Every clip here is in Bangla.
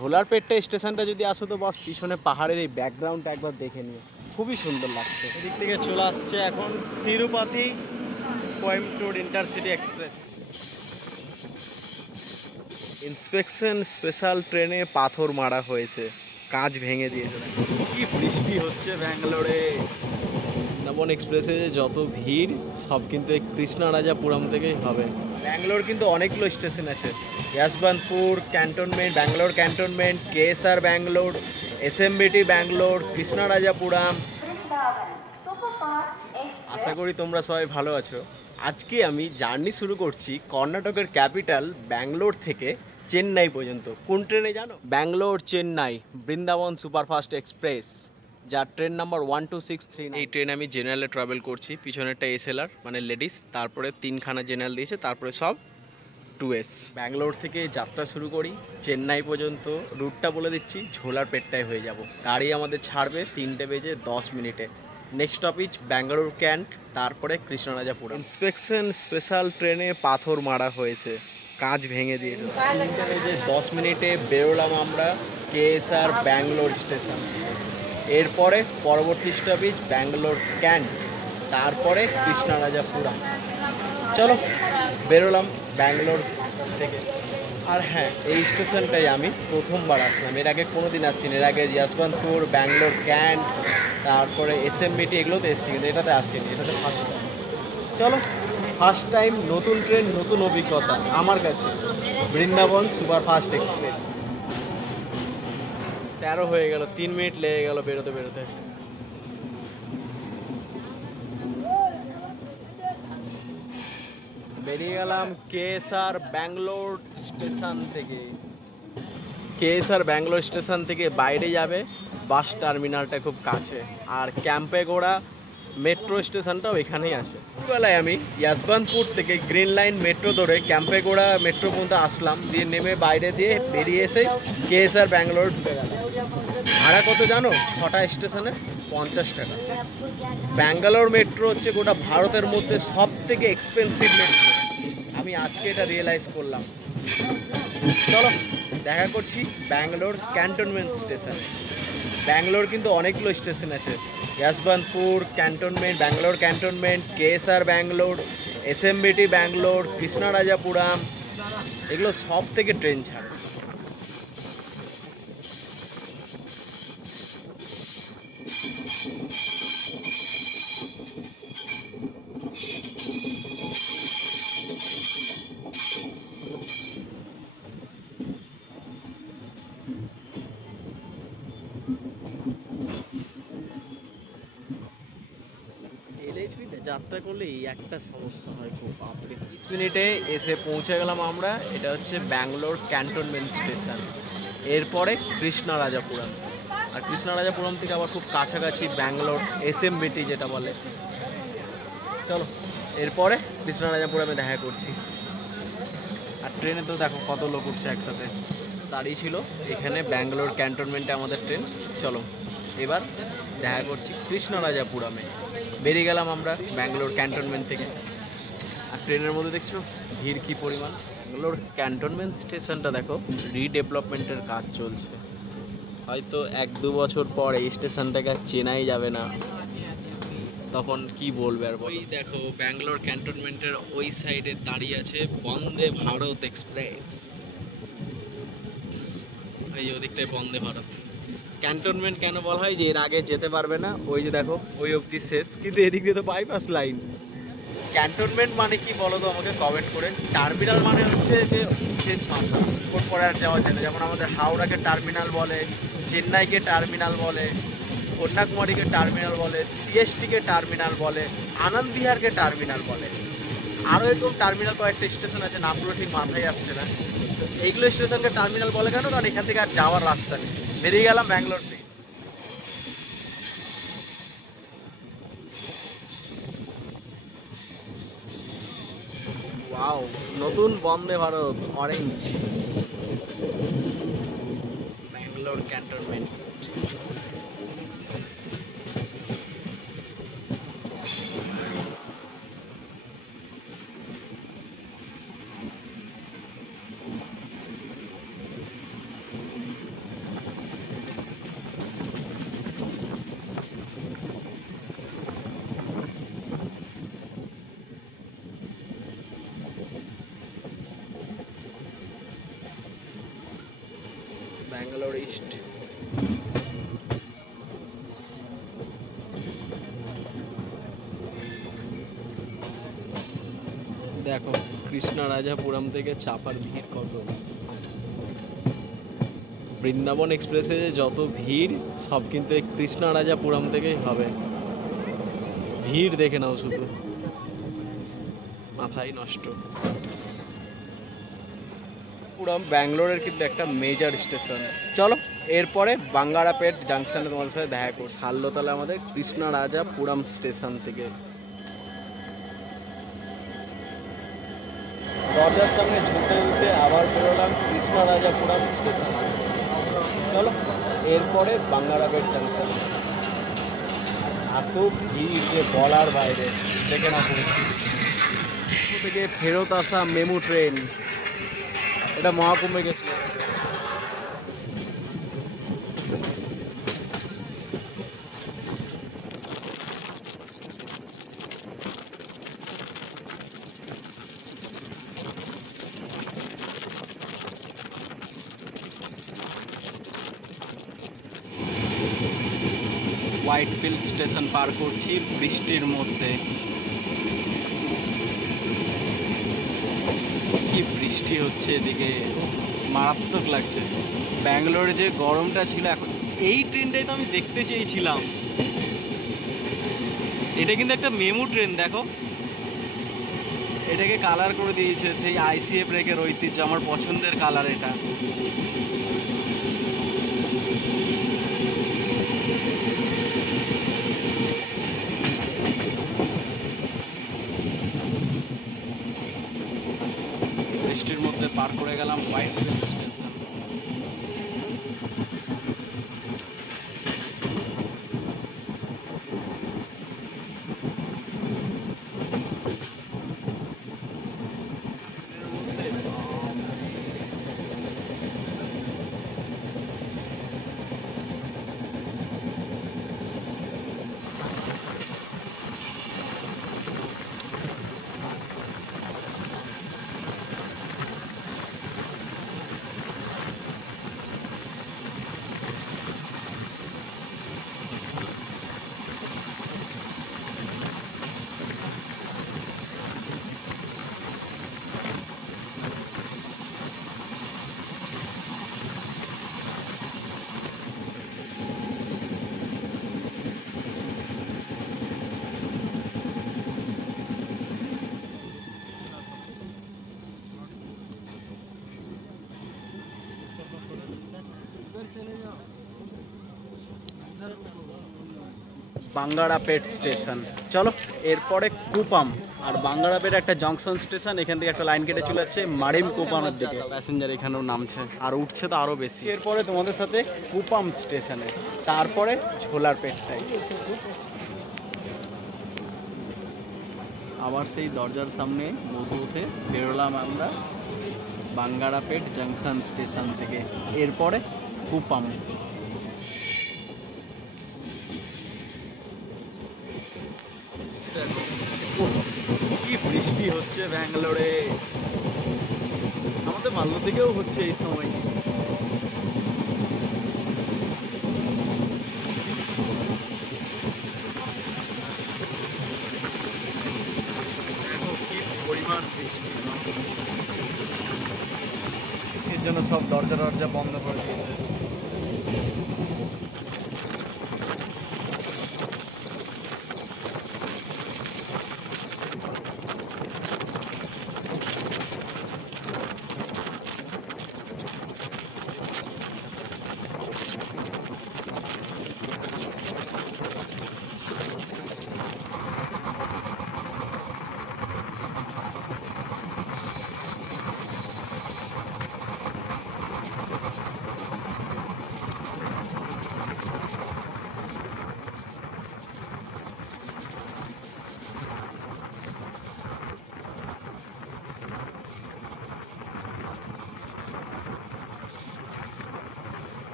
ঝোলারপেটটা স্টেশনটা যদি আসো তো বস পিছনে পাহাড়ের এই ব্যাকগ্রাউন্ডটা একবার দেখে নিও, খুবই সুন্দর লাগছে। এদিক থেকে চলে আসছে এখন Tirupati Coimbatore intercity express. Inspection special ট্রেনে পাথর মারা হয়েছে, কাঁচ ভেঙে দিয়েছে। কি বৃষ্টি হচ্ছে ব্যাঙ্গালোরে। বৃন্দাবন এক্সপ্রেসে যত ভিড় সব কিন্তু এই কৃষ্ণরাজাপুরম থেকেই হবে। ব্যাঙ্গালোর কিন্তু অনেকগুলো স্টেশন আছে, Yesvantpur cantonment, Bangalore cantonment, KSR Bangalore, SMVT Bangalore, Krishnarajapuram. আশা করি তোমরা সবাই ভালো আছো। আজকে আমি জার্নি শুরু করছি কর্ণাটকের ক্যাপিটাল ব্যাঙ্গালোর থেকে চেন্নাই পর্যন্ত। কোন ট্রেনে জানো? ব্যাঙ্গালোর চেন্নাই বৃন্দাবন সুপারফাস্ট এক্সপ্রেস, যার ট্রেন নাম্বার 1263। এই ট্রেনে আমি জেনারেলে ট্রাভেল করছি। পিছনেরটা এসএলআর মানে লেডিস, তারপরে 3খানা জেনারেল দিয়েছে, তারপরে সব 2S। ব্যাঙ্গালোর থেকে যাত্রা শুরু করি চেন্নাই পর্যন্ত। রুটটা বলে দিচ্ছি, ঝোলারপেটটায় হয়ে যাব। গাড়ি আমাদের ছাড়বে 3:10 নেক্সট স্টপেজ ব্যাঙ্গালোর ক্যান্ট, তারপরে কৃষ্ণরাজাপুরম। ইন্সপেকশন স্পেশাল ট্রেনে পাথর মারা হয়েছে, কাঁচ ভেঙে দিয়েছে। 3:10 বেরোলাম আমরা কেএসআর ব্যাঙ্গালোর স্টেশন। এরপরে পরবর্তী স্টপেজ ব্যাঙ্গালোর ক্যান্ট, তারপরে কৃষ্ণরাজাপুরম। চলো বেরোলাম ব্যাঙ্গালোর থেকে। আর হ্যাঁ, এই স্টেশনটাই আমি প্রথমবার আসলাম, এর আগে কোনো দিন আসিনি। এর আগে যশবন্তপুর, ব্যাঙ্গালোর ক্যান্ট, তারপরে এসএমবিটি এগুলোতে এসেছি, কিন্তু এটাতে আসিনি, এটাতে ফার্স্ট টাইম। চলো, ফার্স্ট টাইম, নতুন ট্রেন, নতুন অভিজ্ঞতা আমার কাছে। বৃন্দাবন সুপারফাস্ট এক্সপ্রেস 13 হয়ে গেল, 3 মিনিট লেগে গেল বেরোতে বেরোতে। বেরিয়ে গেলাম কেএসআর ব্যাঙ্গালোর স্টেশন থেকে। কেএসআর ব্যাঙ্গালোর স্টেশন থেকে বাইরে যাবে বাস টার্মিনালটা খুব কাছে, আর ক্যাম্পেগোড়া মেট্রো স্টেশনটাও এখানেই আছে। বেলায় আমি যশবন্তপুর থেকে গ্রিন লাইন মেট্রো ধরে ক্যাম্পেগোড়া মেট্রো পর্যন্ত আসলাম, দিয়ে নেমে বাইরে দিয়ে বেরিয়ে এসে কেএসআর ব্যাঙ্গালোর ঢুকে গেলাম। ভাড়া কত জানো? 6টা স্টেশনে 50 টাকা। ব্যাঙ্গালোর মেট্রো হচ্ছে গোটা ভারতের মধ্যে সব থেকে এক্সপেন্সিভ মেট্রো, আমি আজকে এটা রিয়েলাইজ করলাম। চলো দেখা করছি ব্যাঙ্গালোর ক্যান্টনমেন্ট স্টেশনে। ব্যাঙ্গালোর কিন্তু অনেকগুলো স্টেশন আছে, Yesvantpur cantonment, Bangalore cantonment, KSR Bangalore, SMVT Bangalore, Krishnarajapuram, এগুলো সব থেকে ট্রেন ছাড়ে। এলএইচবিতে যাত্রা করলে এই একটা সমস্যা হয় খুব, আপনি 30 মিনিটে এসে পৌঁছে গেলাম আমরা। এটা হচ্ছে ব্যাঙ্গালোর ক্যান্টনমেন্ট স্টেশন, এরপরে কৃষ্ণরাজাপুরম, আর কৃষ্ণরাজাপুরম থেকে আবার খুব কাছাকাছি ব্যাঙ্গালোর এসএমবিটি যেটা বলে। চলো এরপরে কৃষ্ণরাজাপুরমে দেখা করছি। আর ট্রেনে তো দেখো কত লোক উঠছে একসাথে, দাঁড়িয়ে ছিল এখানে ব্যাঙ্গালোর ক্যান্টনমেন্টে আমাদের ট্রেন। চলো এবার দেখা করছি কৃষ্ণরাজাপুরমে। বেরিয়ে গেলাম আমরা ব্যাঙ্গালোর ক্যান্টনমেন্ট থেকে। আর ট্রেনের মধ্যে দেখছো ভিড় কী পরিমাণ। ব্যাঙ্গালোর ক্যান্টনমেন্ট স্টেশনটা দেখো রিডেভেলপমেন্টের কাজ চলছে, হয়তো 1-2 বছর পর এই স্টেশনটাকে আর চেনাই যাবে না, তখন কি বলবে আর। ওই দেখো ব্যাঙ্গালোর ক্যান্টনমেন্টের ওই সাইডে দাঁড়িয়ে আছে বন্দে ভারত এক্সপ্রেস, এই যে ওদিকটায় বন্দে ভারত। ক্যান্টনমেন্ট কেন বলা হয় যে এর আগে যেতে পারবে না, ওই যে দেখো ওই অবধি শেষ, কিন্তু এদিক দিয়ে তো বাইপাস লাইন। ক্যান্টনমেন্ট মানে কি বলো তো আমাকে কমেন্ট করে। টার্মিনাল মানে হচ্ছে যে শেষ মাথা, কোন পরে আর যাওয়া যায় না। যেমন আমাদের হাওড়াকে টার্মিনাল বলে, চেন্নাইকে টার্মিনাল বলে, কন্যাকুমারীকে টার্মিনাল বলে, সিএসটিকে টার্মিনাল বলে, আনন্দ বিহারকে টার্মিনাল বলে। আরও এরকম টার্মিনাল কয়েকটা স্টেশন আছে, নামগুলো ঠিক মাথায় আসছে না। এইগুলো স্টেশনকে টার্মিনাল বলে কেন? কারণ এখান থেকে আর যাওয়ার রাস্তা নেই। বেরিয়ে গেলাম ব্যাঙ্গালোর থেকে। ওয়াও, নতুন Vande Bharat orange, Bangalore cantonment. Bangalore east. দেখো কৃষ্ণরাজাপুরম থেকে চাপার ভিড় কত। বৃন্দাবন এক্সপ্রেসে যত ভিড় সব কিন্তু এই কৃষ্ণরাজাপুরম থেকেই হবে। ভিড় দেখে নাও শুধু, মাথাই নষ্ট। পুরম ব্যাঙ্গালোরের কিন্তু একটা মেজর স্টেশন। চলো এরপরে বাঙ্গারাপেট জাংশনে তোমাদের সাথে দেখা করছি। ছাড়লো তাহলে আমাদের কৃষ্ণরাজাপুরম স্টেশন থেকে। দরজার সামনে ঝুলতে ঝুলতে আবার বেরোলাম কৃষ্ণরাজাপুরম স্টেশন। চলো এরপরে বাঙ্গারাপেট জাংশন। এত ভিড় যে বলার বাইরে, দেখে না পরিস্থিতি। থেকে ফেরত আসা মেমু ট্রেন, এটা মহাকুম্ভে গেছিল। হোয়াইটফিল্ড স্টেশন পার করছি বৃষ্টির মধ্যে। কি বৃষ্টি হচ্ছে এদিকে, মারাত্মক লাগছে। ব্যাঙ্গালোরে যে গরমটা ছিল, এখন এই ট্রেনটাই তো আমি দেখতে চেয়েছিলাম। এটা কিন্তু একটা মেমু ট্রেন, দেখো এটাকে কালার করে দিয়েছে সেই আইসিএফ রেকের ঐতিহ্য। আমার পছন্দের কালার এটা। বৃষ্টির মধ্যে পার করে গেলাম হোয়াইটফিল্ড স্টেশন। বাঙ্গারাপেট স্টেশন। চলো এরপরে কুপাম। আর বাঙ্গারাপেট একটা জংশন স্টেশন, এখান থেকে একটা লাইন কেটে চলে যাচ্ছে মারিম কুপামের দিকে। প্যাসেঞ্জার এখানেও নামছে, আর উঠছে তো আরও বেশি। এরপরে তোমাদের সাথে কুপাম স্টেশনে, তারপরে ঝোলার পেটটাই। আবার সেই দরজার সামনে বসে বসে বেরোলাম আমরা বাঙ্গারাপেট জংশন স্টেশন থেকে। এরপরে কুপাম। কি বৃষ্টি হচ্ছে ব্যাঙ্গালোরে, আমাদের মালদা থেকেও হচ্ছে এই সময়। দেখো কি পরিমাণ বৃষ্টি, এর জন্য সব দরজা বন্ধ করে দিয়েছে।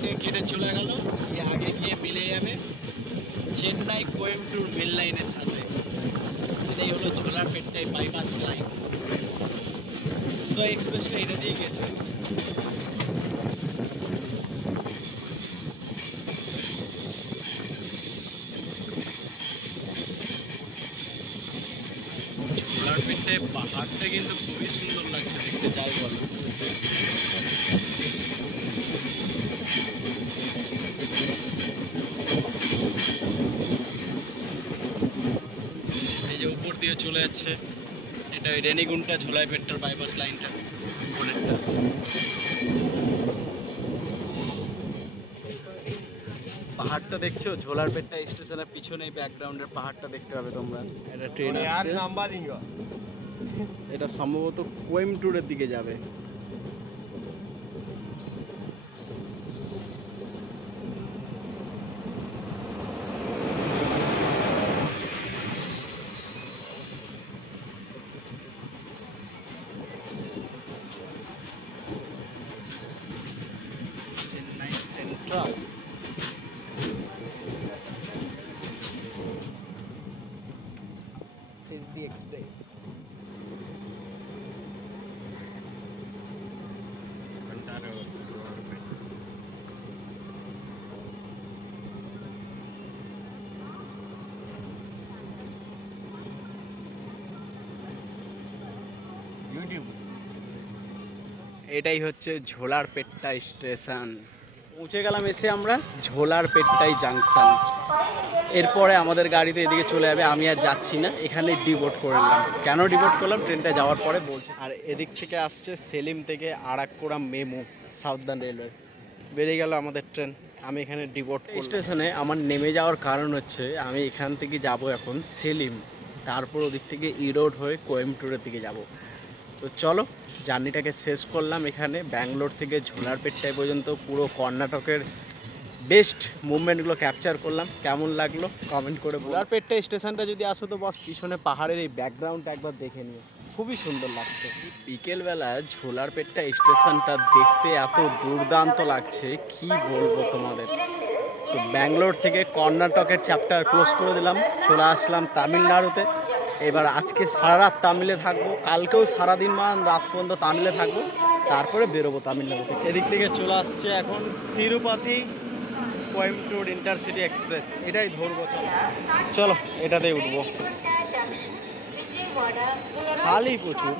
থেকে কেটে চলে গেল, আগে গিয়ে মিলে যাবে চেন্নাই কোয়েম্বাটুর মেল লাইনের সাথে। এটাই হলো ঝোলারপেট্টাই বাইপাস লাইন। উদয় এক্সপ্রেসটা এটা দিয়ে গেছে। ঝোলারপেট্টাই পাহাড়টা কিন্তু খুবই সুন্দর লাগছে দেখতে, যাই বলো। এই যে উপর দিয়ে চলে যাচ্ছে, এটা ওই রেনিগুন্টা ঝোলারপেট্টার বাইপাস লাইনটা উপরেরটা। পাহাড়টা দেখছো, ঝোলারপেট্টা স্টেশনের পিছনে ব্যাকগ্রাউন্ডের পাহাড়টা দেখতে পাবে তোমরা। এটা ট্রেন আসছে, এটা সম্ভবত কোয়েম্বাটুরের দিকে যাবে। চেন্নাই সেন্ট্রাল। সিদ্ধি এক্সপ্রেস। এটাই হচ্ছে ঝোলারপেট্টা স্টেশন। পৌঁছে গেলাম এসে আমরা ঝোলারপেট্টাই জাংশন। এরপরে আমাদের গাড়িতে এদিকে চলে যাবে, আমি আর যাচ্ছি না, এখানে ডিবোট করে নিলাম। কেন ডিবোট করলাম ট্রেনটা যাওয়ার পরে বলছি। আর এদিক থেকে আসছে সেলিম থেকে আরাকোরাম মেমু সাউদার্ন রেলওয়ে, বেরিয়ে গেল আমাদের ট্রেন। আমি এখানে ডিবোট স্টেশনে আমার নেমে যাওয়ার কারণ হচ্ছে আমি এখান থেকে যাব এখন সেলিম, তারপর ওদিক থেকে ইরোড হয়ে কোয়েম্বাটুরের দিকে যাব। তো চলো জার্নিটাকে শেষ করলাম এখানে। ব্যাঙ্গালোর থেকে ঝোলারপেট্টায় পর্যন্ত পুরো কর্ণাটকের বেস্ট মুভমেন্টগুলো ক্যাপচার করলাম। কেমন লাগলো কমেন্ট করে। ঝোলারপেট্টা স্টেশনটা যদি আসো তো বস পিছনে পাহাড়ের এই ব্যাকগ্রাউন্ডটা একবার দেখে নিও, খুবই সুন্দর লাগছে। বিকেলবেলা ঝোলারপেট্টা স্টেশনটা দেখতে এত দুর্দান্ত লাগছে কি বলবো তোমাদের। তো ব্যাঙ্গালোর থেকে কর্ণাটকের চ্যাপ্টার ক্লোজ করে দিলাম, চলে আসলাম তামিলনাড়ুতে। এবার আজকে সারা রাত তামিলে থাকবো, কালকেও সারাদিন রাত পর্যন্ত তামিলে থাকবো, তারপরে বেরোবো তামিলনাড়ুতে। এদিক থেকে চলে আসছে এখন তিরুপতি কোয়েম্বাটুর ইন্টারসিটি এক্সপ্রেস, এটাই ধরবো। চলো এটাতেই উঠবো, খালি প্রচুর।